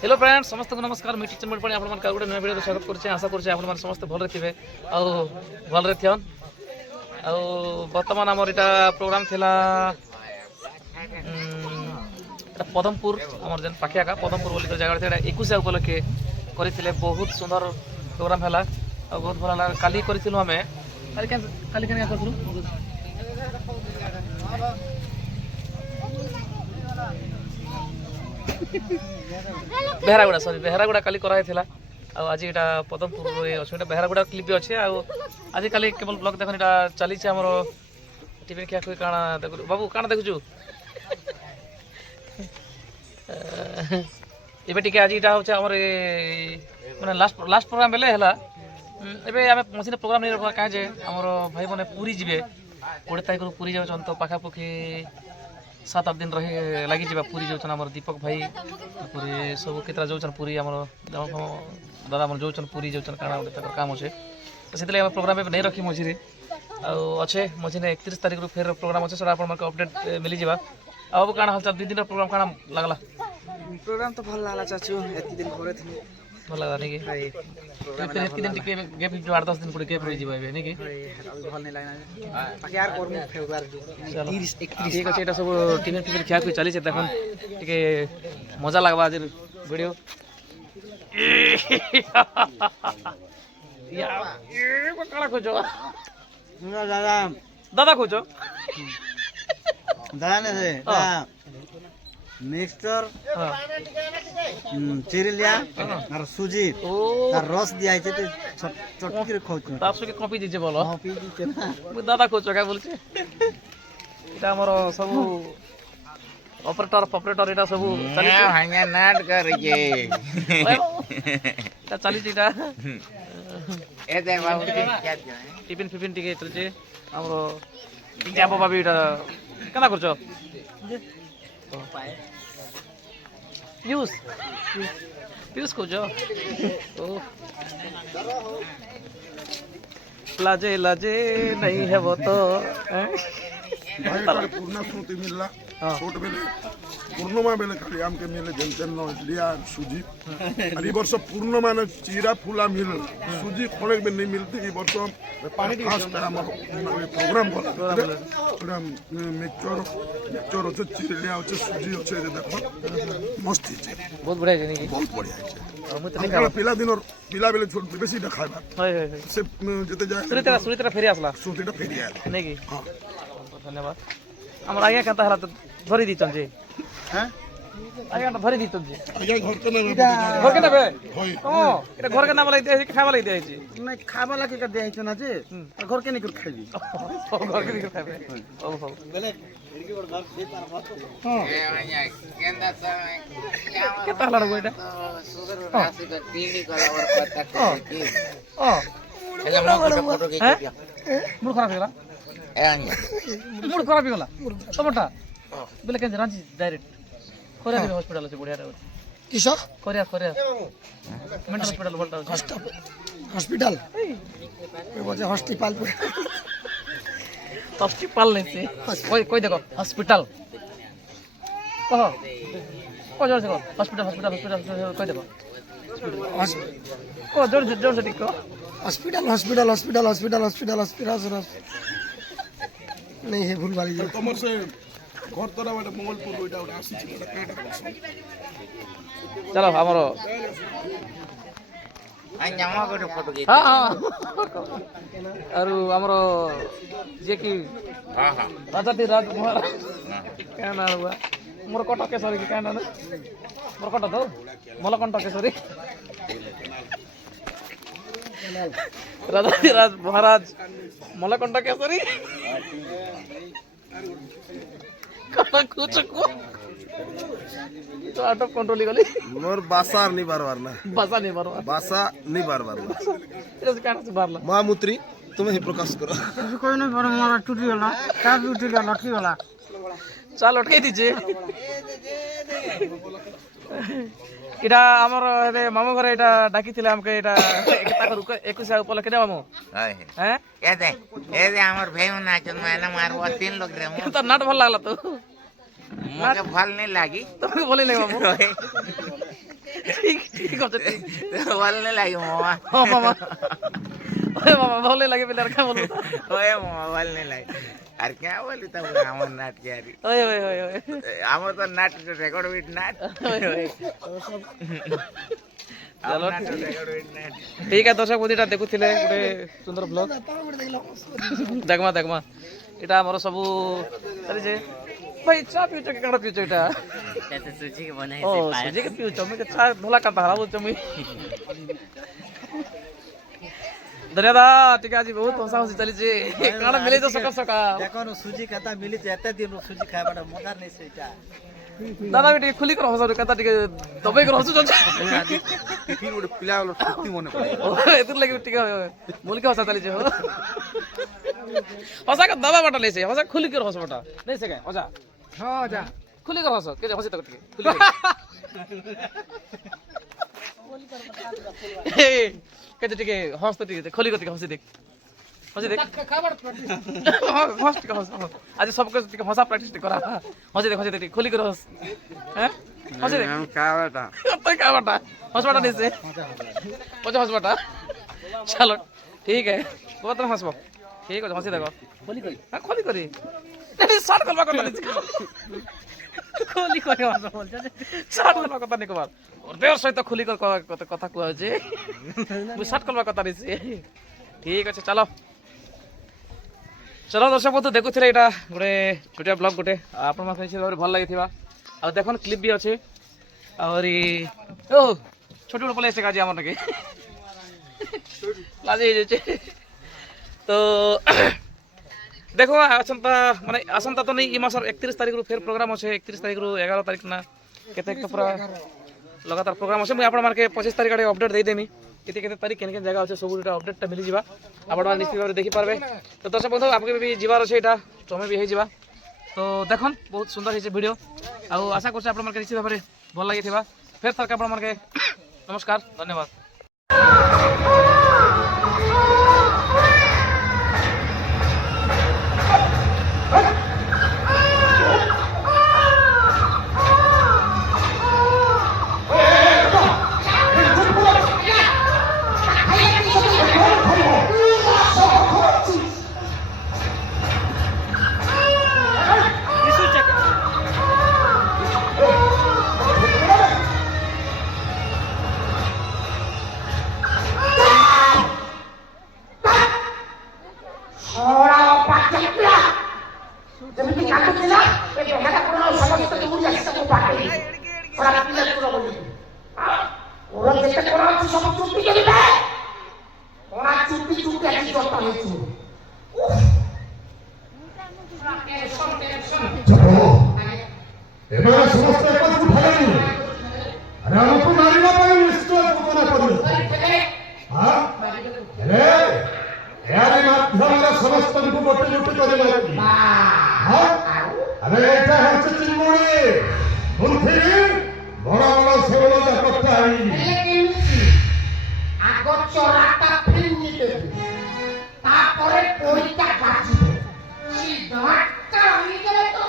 Hello friends समस्त को नमस्कार मी टीचर मोड आपण मान गोटे नया वीडियो स्वागत करछे आशा करछे आपण मान समस्त भल रहिबे आ भल रहिथन आ वर्तमान हमर इटा प्रोग्राम थिला एटा पदमपुर हमर जन पाखिया का पदमपुर बोली जगह एटा 21 उपलक्षे करिथिले बहुत सुंदर प्रोग्राम हला आ बहुत भल लागल काली करिथिलु हमें काली केन करथुलु बेहरागुड़ा सॉरी बेहरागुड़ा काली कराई थिला आ आज एटा पदमपुर रे अछि एटा बेहरागुड़ा क्लिप भी अछि आ आज काली केवल ब्लॉग देखन एटा चली छै हमरो टीवी क्या कोई काना देखु बाबू काना देखु छु एबे टिके आज एटा होछ हमर माने लास्ट प्रोग्राम बेले हला एबे हमें मसिन प्रोग्राम नै रखा काहे जे हमरो भाई माने पूरी जिवे 20 तारिख पुरी जाउ छन तो पाखा पुखी 7-8 दिन रहे लगी जावा पूरी जाउछन हमर दीपक भाई पूरी सब केतरा जाउछन पूरी हमर दादा हमर जाउछन पूरी जाउछन काना तकर काम होछे तो सेतले हम प्रोग्राम पे नै रखी मझिरे आ अच्छे मझिने 31 तारिख रो फेर प्रोग्राम होछे सर आपन मार्क अपडेट मिली जावा अब काना हालचाल 2 दिन रो प्रोग्राम काना लागला प्रोग्राम तो भल लागला चाचू एति दिन घरे थी भल लागला नै कि फिर एति दिन टिके गैप 8-10 दिन पुरे गैप रहि जिबा एबे नै कि भल नै लागना बाकी यार करमु फेब्रुआरी 30 31 ठीक अछि एटा सब टीम फिर खिया कोई चली छै तखन टिके मजा लागबा आज वीडियो या काना खोजो दादा दादा खोजो दादा ने से मिक्सचर चिरिलिया और सुजी और रस दिया है चटकी रे खाउ तार सके कॉपी दीजे बोलो कॉफी दिते ना दादा खोजो का बोलछे एटा हमर सब ऑपरेटर एटा सब चली हंगा नाट करिए एटा चली एटा ए दे बाबू क्या टिफिन फिफिन टिके चलछे हमरो जाबो बाबी एटा केना करछो यूज खोजो ओ लाजे लाजे नहीं है वो तो पूर्ण स्मृति मिलला छोट बेले पूर्णमा बेले खाली आमके मिले जेनतेन लिया सुजी अरे वर्ष पूर्ण माने चीरा फूला मिल सुजी खोले में नहीं मिलती ई वर्ष पानी फास्ट हमर प्रोग्राम कर मिक्सचर होचे चिरलिया होचे सुजी होचे देखो मस्त है बहुत बढ़िया है नहीं बहुत बढ़िया है और मुते नहीं खावा पिला दिन और पिला बेले छोट बेसी ना खाइबा हाय हाय से जते जाय सुरी तरह फेरी आसला सुतीटा फेरी आयल नहीं की हां धन्यवाद हमर आगे कांता हला तो धरी दिचन जी हैं आगे ना धरी दिचन जी आगे घर के ना घर के ना बे होय ओ एटा घर के नाम लई दे खावा लई दे छी नहीं खाबा लागे का देई ना जे घर के नहीं कर खाइबी घर के नहीं खाबे ओ हो बेले खिड़की और घर से पार मत हां केंदा सा के ताला रो एटा सुगर राशि का टीवी करा और पता की ओ एला फोटो के दिया मूड खराब होला ए आंगा मूड खराब होला टमाटा बेले के रांची डायरेक्ट कोरिया के हॉस्पिटल আছে बढ़िया रे किसा कोरिया मेंटल हॉस्पिटल बोलता है हॉस्पिटल ए बोले हॉस्पिटल हॉस्पिटल नहीं से कोई देखो हॉस्पिटल कहो को जोर से कहो हॉस्पिटल कोई देखो को जोर से टिको हॉस्पिटल नहीं है भूल वाली तमर से घर तोरा वाला मंगलपुर ओइटा ओटा आसी छी ओटा केटा चलो हमरो आंगा मा को फोटो के हां हां और हमरो जे की हां हां राजा ती राज कुमार क्या नाम हुआ मोर कटक केसरी की क्या नाम मोर कटक तो मलकंठ केसरी राज महाराज मलकंठ केसरी कुछ को तो आउट ऑफ कंट्रोल गली मोर बासार नहीं बार ना बासा नहीं मारो बासा नहीं बार इस कारण से बारला महामूत्री तुम्हें ही प्रकाश करो कोई नहीं पर मोर टूटी गला का टूटी गला ठीक गला चल अटके दीजिए इटा हमर एबे मामू घर इटा डाकी थिले हमके इटा एकता कर 21 उपलक्षे दे मामू हाय हैं ए दे हमर भाई नाचन माना मारबो 3 लोग रे तो नाट भल लागला तो मुझे भल नहीं लागी तुमके बोले नहीं मामू ঠিক ঠিক আছে ঠিক बोलने लगी मामा हाँ मामा ओए मामा बोलने लगे पहले क्या बोलूं ओए मामा बोलने लगी अरे क्या बोली तब आमर नाट के यारी ओए ओए ओए ओए आमर तो नाट रेकॉर्ड विथ नाट चलो रेकॉर्ड विथ नाट ठीक है दर्शक बंधुटा देखुथिले गोटे सुंदर ब्लॉग देखमा देखमा এটা আমার সবু আরে যে ভাই চা পিউছ কে কাড়া পিউছ এটা तो सूजी के बनाई ও সুজি কে পিউছ আমি চা ধোলা কাটা হারা বলছ আমি ধন্যবাদ ঠিক আছে বহুত হসা হসি চালিছে কাড়া মিলে তো সকাল সকাল দেখো সুজি কথা মিলিছে এত দিন সুজি খাইবাটা মজার নেই সেটা দাদা বেটি খুলি কর হসা কথা টিকে দবাই কর হসু চল ଟିଫିନ୍ ଗୋଟେ ପିଲା ଗଲ ସ୍ମୃତି ମନେ ପଡେ এতুর লাগি টিকে মুলকে হসা চালিছে হো হসা কা দবা বাটা লেছে হসা খুলি কর হসা বাটা নেই সে হসা হ্যাঁ যা খুলি কর হসা কে হসি তো টিকে খুলি কে টিকে হস তো টিকে খুলি কর টিকে হসি দেখ হসি দেখ খাবার হস টিকে হস আজ সব কিছু টিকে হসা প্র্যাকটিস করা হসি দেখ খুলি কর হস হ্যাঁ হসি দেখ खावाटा তুই কা বাটা হস বাটা নিছে হস বাটা চলো ঠিক है बहुत हंसबो ठीक है हंसी देखो खोली करी हां खोली करी नहीं शॉर्ट करवा কথা নিছি खोली করে হসবো বলছে শর্ট করবা কথা নিকো বার ওর দেওর সহিত খুলি কর কথা কুয়া হচ্ছে মু শর্ট করবা কথা নিছি ঠিক আছে চলো চলো দর্শক বন্ধু দেখুଥିଲେ এটা গোটে ছোটিয়া ব্লগ গোটে ଆପଣ ମାନେ ନିଶ୍ଚିତ ଭାବରେ ଭଲ ଲାଗିଥିବା ଆଉ ଦେଖନ୍ କ୍ଲିପ୍ ବି ଅଛି ଆହୁରି ଓ ଛୋଟ ଛୋଟ ପଳେଇ ଆସିছে କାଜି ଆମର ନାକି ଲାଜି ହେଇଯାଇଛି তো দেখো আসন্তা মানে আসন্তা তো নেই এই মাসের 31 তারিখ ফের প্রোগ্রাম আছে 31 তারিখ 11 তারিখ না কেতে তো পুরা लगातार प्रोग्राम আছে মুই আপন মানকে 25 তারিখ আড়ে আপডেট দেই দেমি কেতে কেতে তারিখ কেন কেন জায়গা আছে সবুটা আপডেটটা মিলি যাবা আপন মান নিশ্চিত ভাবে দেখি পারবে তো দর্শক বন্ধু আপকে भी জিবার আছে এটা তুমি भी হেই যাবা তো দেখুন বহুত সুন্দর হইছে ভিডিও আর আশা করছি আপন মানকে নিশ্চিত ভাবে ভাল লাগিথিবা ফের থাকা আপন মানকে নমস্কার ধন্যবাদ এবারে সমস্ত একত্র ভালো আরে আমাকে মারিবা পাই নিশ্চয় ঘটনা করিল হ্যাঁ রে এর মাধ্যমে সমস্তଙ୍କୁ গোটে গোটে করে মারি হ্যাঁ আরে এটা হচ্ছে চিঙ্গুড়ি বুলফি বড় বড় সেবল জাকটা আই আগ চড়াটা ফিরনি দেবে তারপরে পরিটা বাঁচবে এই দরটা হয়ে গেলে তো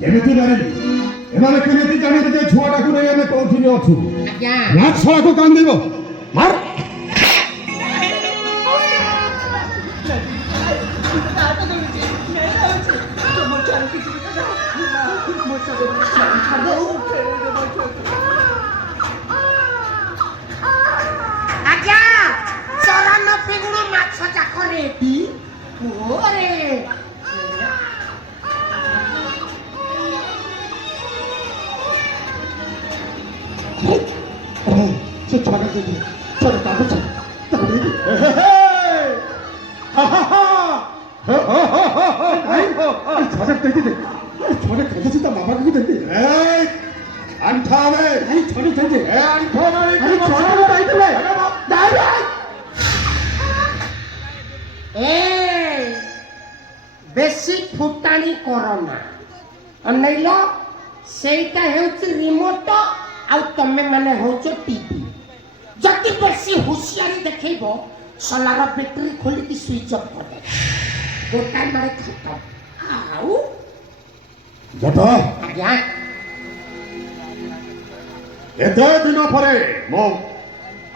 କେମିତି ଜାଣିବି ଏମାନେ କେମିତି ଜାଣିବେ ଯେ ଛୁଆଟାକୁ ନେଇ ଆମେ କୋଉଠି ଅଛୁ ନା ଛୁଆକୁ କାନ୍ଦିବ ମାର আজ্ঞা চরান পিগুড়ো মাছ যাক রেডি ওরে ସେ ଛୁଆଟା ଦେଖି ଛୁଆଟା ତାକୁ ତାକୁ ଦେଇକି ଛୁଆଟା ଦେଇକି ଛୁଆଟା ଖାଇଛି ତା ବାବାକୁ ବି ଦେଇକି ଆଣ୍ଠାବେ ଛୁଆଟା ଦେଇକି ଛୁଆଟା ଦେଇଥିଲେ এ বেশি ফুটানি করো না অনেইল সেইটা হেউছে রিমোট ଆଉ ତମେ ମାନେ ହଉଛ ଟିଭି ଯଦି ବେଶୀ ହୁସିଆରି ଦେଖେଇବ ସୋଲାର ବ୍ୟାଟେରୀ ଖୋଲିକି ସୁଇଚ୍ ଅଫ୍ କରିଦେବ ଗୋଟାଏ ମାରେ ଖତମ ଆଉ ଜଟ ଆଜ୍ଞା ଏତେ ଦିନ ପରେ ମୋ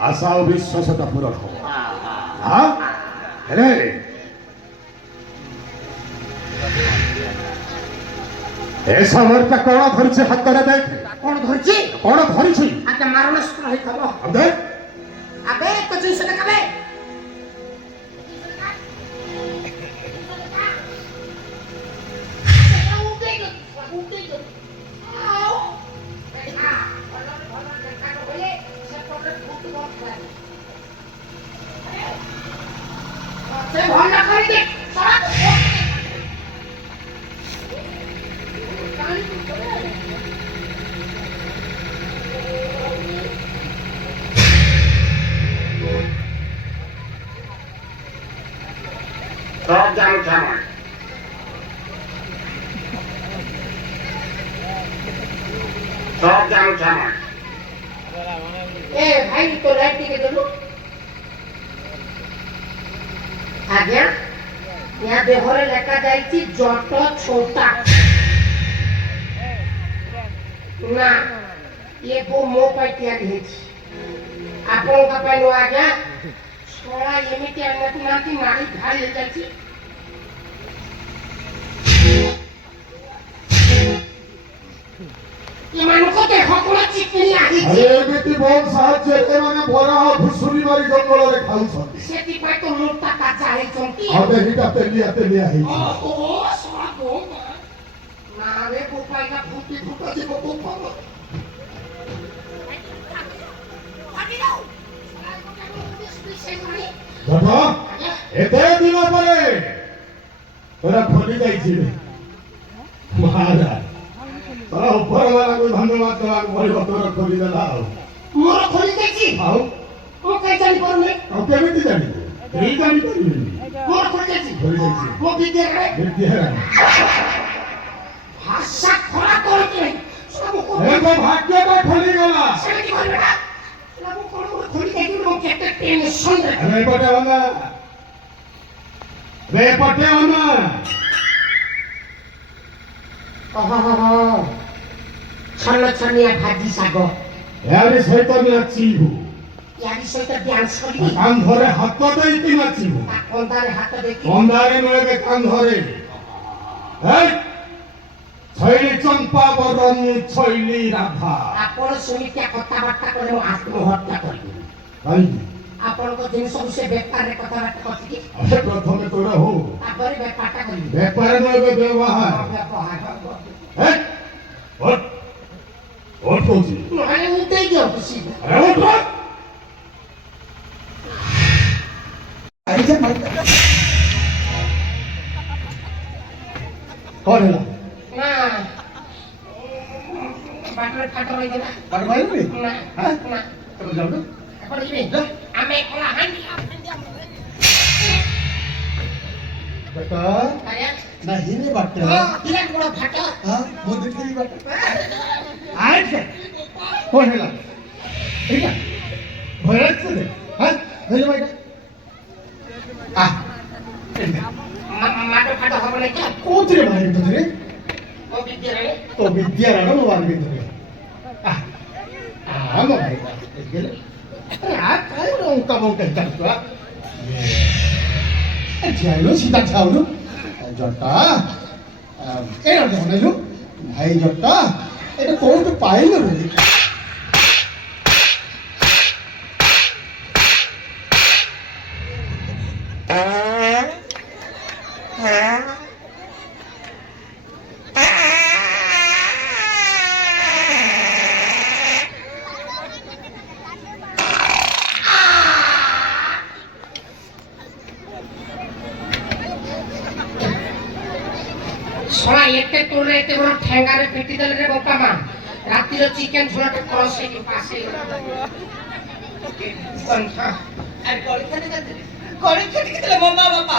ଆଶା ଓ ବିଶ୍ୱାସଟା ପୂରଣ ହବ। ହଁ ହେଲେ ଏ ସମୟଟା କଣ ଧରିଛି ହାତରେ ଦେଖ। କଣ ଧରିଛି? କଣ ଧରିଛି? ଆগে ମାରଣାସ୍ତ୍ର ହେଇଥିବ। ଦେଖ ଆବେ ତ ଜିନିଷ ଦେଖାବେ। ଭଲ କରିଦେ। সব জানো কেমন সব জানো কেমন ए भाई तो लाइट टिके देलु आज्ञा यहाँ देहरे लेखा जाइछि जट छोटा ना ये वो मो पाई तैयारी हेछि आपन का पाइलो आज्ञा छोड़ा एमिति अन्नति नाति मारी भाई ले जाइछि ଏମାନଙ୍କୁ ଦେଖ କୋଳ ଚିକିଣି ଆସିଛି ଏମିତି ବହୁତ ସାହାଯ୍ୟ ଏମାନେ ବରା ଭୁଷୁରି ମାରି ଜଙ୍ଗଲରେ ଖାଉଛନ୍ତି। ସେଥିପାଇଁ ତ ମୁଟା କାଚା ହେଇଛନ୍ତି ଆଉ ଦେଖିଟା ତେଲିଆ ତେଲିଆ ହେଇଛି। ଓହୋ ସବୁ ନାରେ ଗୋପାଇକା ଫୁଟି ଫୁଟା ଯିବ ଗୋପାଳ ଦେଖ ଏତେ ଦିନ ପରେ ତୋରା ଖୋଲି ଯାଇଛି ମହାରାଜ। ତୋର ଉପରବାଲାକୁ ଧନ୍ୟବାଦ ଦେବାକୁ ପଡ଼ିବ। ତୋର ଖୋଲିଦେଲା ଆଉ ମୋର ଖୋଲି ଯାଇଛି ଆଉ ମୁଁ କାଇଁ ଜାଣିପାରୁନି ଆଉ କେମିତି ଜାଣିବୁ? କେହି ଜାଣିପାରିବେନି। ମୋର ଖୋଲି ଯାଇଛି ଖୋଲି ଯାଇଛି ମୋ ବିଦ୍ୟାଳୟରେ ବିଦ୍ୟାରାଣୀ। ଭାଷା ଖରା କରୁଛି ସବୁ ଏ ମୋ ଭାଗ୍ୟଟା ଖୋଲିଗଲା। ସେମିତି କରିବେ ନା ସବୁ କଣ ଗୋଟେ ଖୋଲି ଯାଇଛି ମୁଁ କେତେ ଟେନସନରେ ଏବେ ଏପଟେ ଅନା ଏବେ ଏପଟେ ଅନା। ଛନ ଛନିଆ ଭାଜି ଶାଗ ଏହାରି ସହିତ ନାଚିବୁ। ୟାରି ସହିତ ଡ୍ୟାନ୍ସ କରିବି କାନ୍ଧରେ ହାତ ଦେଇକି ନାଚିବୁ। ତା କନ୍ଦାରେ ହାତ ଦେଖି କନ୍ଦାରେ ନୁହେଁ କାନ୍ଧରେ। ଛଇଲି ଚମ୍ପା ବରଣୀ ଛଇଲି ରାଧା। ଆପଣ ସେମିତିଆ କଥାବାର୍ତ୍ତା କଲେ ମୁଁ ଆତ୍ମହତ୍ୟା କରିବି କାହିଁକି? ଆପଣଙ୍କ ଜିନିଷକୁ ସେ ବେପାରରେ କଥାବାର୍ତ୍ତା କରିକି ଆରେ ପ୍ରଥମେ ତୋର ହଉ। ତାପରେ ବେପାରଟା କରିବି ବେପାର ନୁହେଁ ବ୍ୟବହାର। କହୁଛି ନହେଲେ ମୁଁ ଦେଇ ଦିଅନ୍ତୁ ସିଧା ଆରେ ଉଠ। କଣ ହେଲା? ନା ବାଟରେ ଫାଟ ରହିଥିଲା ପାଠ ପାଇଲୁନି? ନା ହଁ? ନା ତମେ ଯାଉନ? ଆପଣ ଯିବେ ଆମେ କଳା ହାଣ୍ଡି ବେଟା ଆଜ୍ଞା ନାହିଁ ରେ ବାଟ। ବିରାଟ ବଡ଼ ଫାଟ ହଁ ମୁଁ ଦେଖିବି ବାଟ। ଆଚ୍ଛା କଣ ହେଲା? ଏଇଟା ଭୟ ଆସିଲେ ହଁ ହେଲେ ଭାଇଟା ଆ ମାଟ ଫାଟ ହବ ନାଇଁ ତ କୋଉଥିରେ ମାରି ଭିତରେ? ମୋ ବିଦ୍ୟାଳୟରେ ତ ବିଦ୍ୟାରାଣ ମୋ ମାରି ଭିତରେ ଆମ ଭାଇଟା ଦେଖିଲେ ଆରେ ଆ କାଇଁ ଅଙ୍କା ବଙ୍କା ଚାଲୁଆ ଝିଆଲୁ ସୀତା ଝାଉଲୁ ଜଟା ଏଇଟା ଜଣେଲୁ ଭାଇ ଜଟା এটা কোনটা পাইলো রে? ଶଳା ଏତେ ତୋରେ ଏତେ ବଡ଼ ଠେଙ୍ଗାରେ ପିଟି ଦେଲେ ରେ ବୋପା ମା ରାତିର ଚିକେନ ଝୋଳଟା କଳସ ହେଇକି ପାସ୍ ହେଇଗଲା ଗଳି ଖେଳି କେତେବେଳେ ମୋ ମା ବାପା